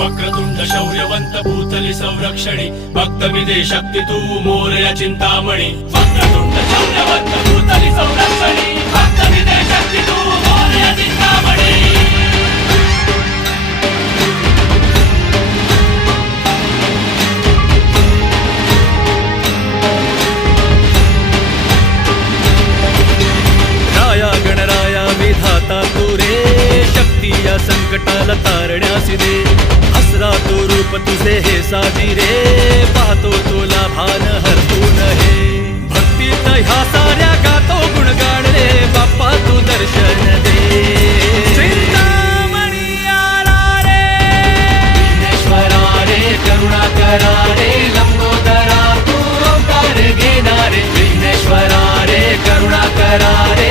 वक्रतुंड शौर्यवंत भूतली संरक्षणी भक्तविदे शक्ती तू मोरया चिंतामणी वक्रतुंड शौर्यवंत भूतली संरक्षणी भक्तविदे शक्ती तू मोरया चिंतामणी राया गणराया विधाता तू रे शक्ती या संकटाला तारण्यासी दे असरा तो रूप तुझे हे साजी रे पाहतो तुला भान हरतून हे भक्तीत ह्या साऱ्या गातो गुणगाण रे बाप्पा तू दर्शन दे चिंतामणी आला रे विघ्नेश्वरा रे करुणा करा रे लंबोदरा तू अवतार घेणारे विघ्नेश्वरा रे करुणा करा रे